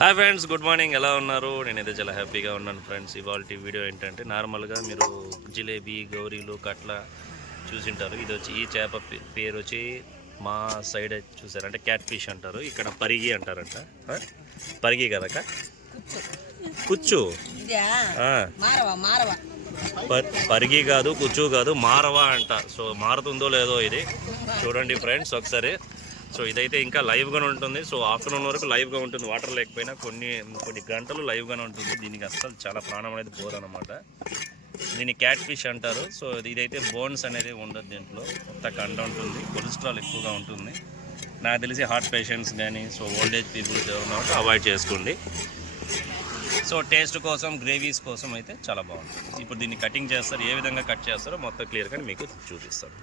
Hi friends, good morning. ఎలా ఉన్నారు? నేనైతే చాలా హ్యాపీగా ఉన్నాను ఫ్రెండ్స్. ఇవాళ వీడియో ఏంటంటే, నార్మల్గా మీరు జిలేబీ, గౌరీలు, కట్ల చూసింటారు. ఇది వచ్చి ఈ చేప పేరు వచ్చి మా సైడ్ చూసారంటే క్యాట్ ఫిష్ అంటారు, ఇక్కడ పరిగి అంటారంట. పరిగి కదక, కుచ్చు. పరిగి కాదు, కుచ్చు కాదు, మారవా అంట. సో మారుతుందో లేదో ఇది చూడండి ఫ్రెండ్స్ ఒకసారి. సో ఇదైతే ఇంకా లైవ్గానే ఉంటుంది. సో ఆఫ్టర్నూన్ వరకు లైవ్గా ఉంటుంది, వాటర్ లేకపోయినా కొన్ని గంటలు లైవ్గానే ఉంటుంది. దీనికి అస్సలు చాలా ప్రాణం అనేది పోదన్నమాట. దీన్ని క్యాట్ ఫిష్ అంటారు. సో ఇదైతే బోన్స్ అనేది ఉండదు, దీంట్లో కొత్త కండ ఉంటుంది, కొలెస్ట్రాల్ ఎక్కువగా ఉంటుంది. నాకు తెలిసి హార్ట్ పేషెంట్స్ కానీ సో ఓల్డేజ్ పీపుల్స్ ఎవరున్నా అవాయిడ్ చేసుకోండి. సో టేస్ట్ కోసం, గ్రేవీస్ కోసం అయితే చాలా బాగుంటుంది. ఇప్పుడు దీన్ని కటింగ్ చేస్తారు, ఏ విధంగా కట్ చేస్తారో మొత్తం క్లియర్గా మీకు చూపిస్తాను.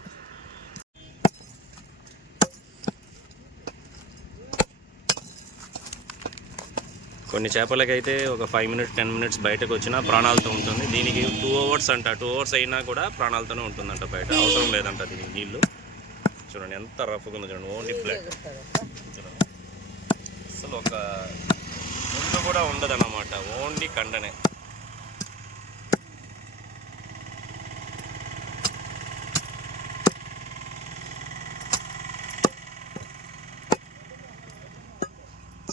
కొన్ని చేపలకైతే ఒక 5 minutes 10 minutes బయటకు వచ్చినా ప్రాణాలతో ఉంటుంది. దీనికి 2 hours అంట. 2 hours అయినా కూడా ప్రాణాలతోనే ఉంటుందంట. బయట అవసరం లేదంట దీనికి నీళ్ళు. చూడండి ఎంత రఫ్గా ఉంది చూడండి, ఓన్లీ ఫ్లాట్. చూడండి అసలు ఒక ముందు కూడా ఉండదు అన్నమాట, ఓన్లీ కండనే.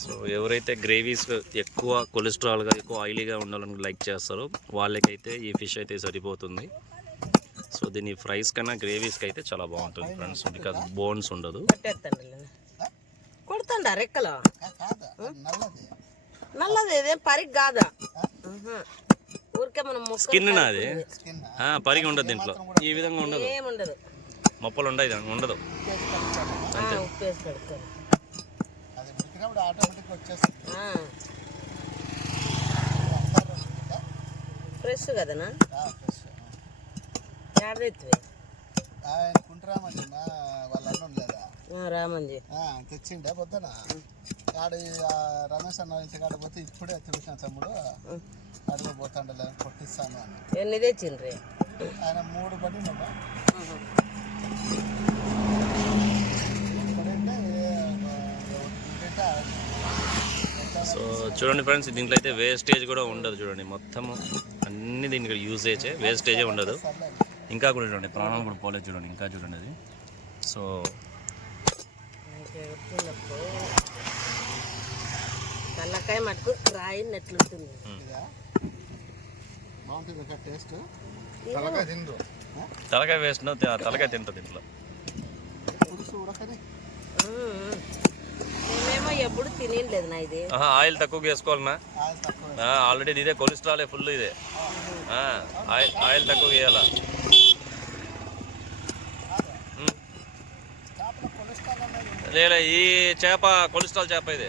సో ఎవరైతే గ్రేవీస్ ఎక్కువ కొలెస్ట్రాల్గా, ఎక్కువ ఆయిలీగా ఉండాలని లైక్ చేస్తారో వాళ్ళకైతే ఈ ఫిష్ అయితే సరిపోతుంది. సో దీని ఫ్రైస్ కన్నా గ్రేవీస్కి అయితే చాలా బాగుంటుంది ఫ్రెండ్స్, బికాజ్ బోన్స్ ఉండదు. స్కిన్ అది పరిగి ఉండదు దీంట్లో, ఈ విధంగా ఉండదు, మొప్పలు ఉండదు అంతే. ఫ్రెష్ కదనా? కుంటరామండి వాళ్ళ అన్నం లేదా రామంజీ తెచ్చిండే పొద్దున ఆడు రమేష్ అన్న నుంచి కాడపోతే ఇప్పుడే చూసిన తమ్ముడు అడుగు పోతాండలే కొట్టిస్తాను అని. ఎన్ని తెచ్చిండ్రి? ఆయన 3 బండి సో చూడండి ఫ్రెండ్స్, దీంట్లో అయితే వేస్టేజ్ కూడా ఉండదు. చూడండి మొత్తం అన్ని దీనికి యూసేజే, వేస్టేజే ఉండదు. ఇంకా కూడా చూడండి, ప్రాణం కూడా పోలేదు చూడండి, ఇంకా చూడండి అది. సో తలకాయ మటుకు రాయినట్లుంటుంది. తలకాయ వేస్ట్, తలకాయ తింటుంది ఇంట్లో. మేమేమో ఎప్పుడు తినలేదు నా ఇది. ఆయిల్ తక్కువగా వేసుకోవాలన్నా, ఆల్రెడీ ఇదే కొలెస్ట్రాలే ఫుల్. ఇదే ఆయిల్ తక్కువ వేయాలా. లేదా ఈ చేప కొలెస్ట్రాల్ చేప, ఇది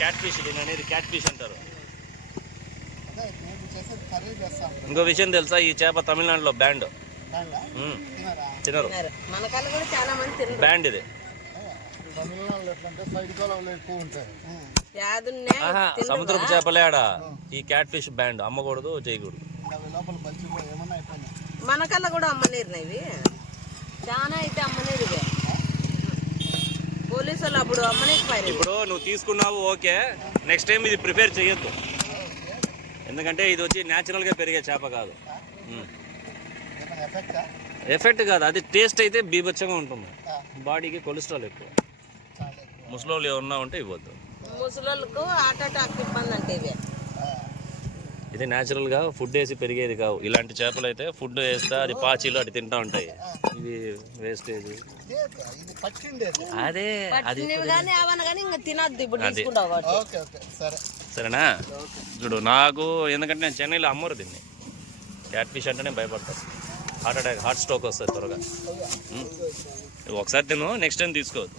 క్యాట్ ఫిష్. దీని అనేది క్యాట్ ఫిష్ అంటారు. ఇంకో విషయం తెలుసా, ఈ చేప తమిళనాడులో బ్యాండ్, తినరు. బ్యాండ్ ఇది. సముద్రపు చేపలేడా ఈ క్యాట్ ఫిష్ బ్యాండ్, అమ్మకూడదు, చేయకూడదు. మనకల్లా కూడా అమ్మనేరు ఇవి, చాలా అయితే అమ్మనేరు. పోలీసు వాళ్ళు అప్పుడు అమ్మనేకపోయారు. ఇప్పుడు నువ్వు తీసుకున్నావు ఓకే, నెక్స్ట్ టైం ఇది ప్రిపేర్ చేయొద్దు. ఎందుకంటే ఇది వచ్చి న్యాచురల్గా పెరిగే చేప కాదు. ఎఫెక్ట్ కాదు, అది టేస్ట్ అయితే బీభత్సంగా ఉంటుంది. బాడీకి కొలెస్ట్రాల్ ఎక్కువ. ముసలోళ్ళు ఏమన్నా ఉంటే ఇవ్వద్దు. ముసలోళ్ళకు హార్ట్ అటాక్ ఇబ్బంది అంటే ఇవే. ఇది న్యాచురల్గా ఫుడ్ వేసి పెరిగేది కావు. ఇలాంటి చేపలు అయితే ఫుడ్ వేస్తా అది పాచీలు అటు తింటా ఉంటాయి. ఇది వేస్టేజ్. అదే అది సరేనా? చూడు, నాకు ఎందుకంటే నేను చెన్నైలో అమ్మరు దీన్ని. క్యాట్ ఫిష్ అంటేనే భయపడతాను, హార్ట్ స్ట్రోక్ వస్తుంది త్వరగా. ఒకసారి తిను, నెక్స్ట్ టైం తీసుకోవద్దు.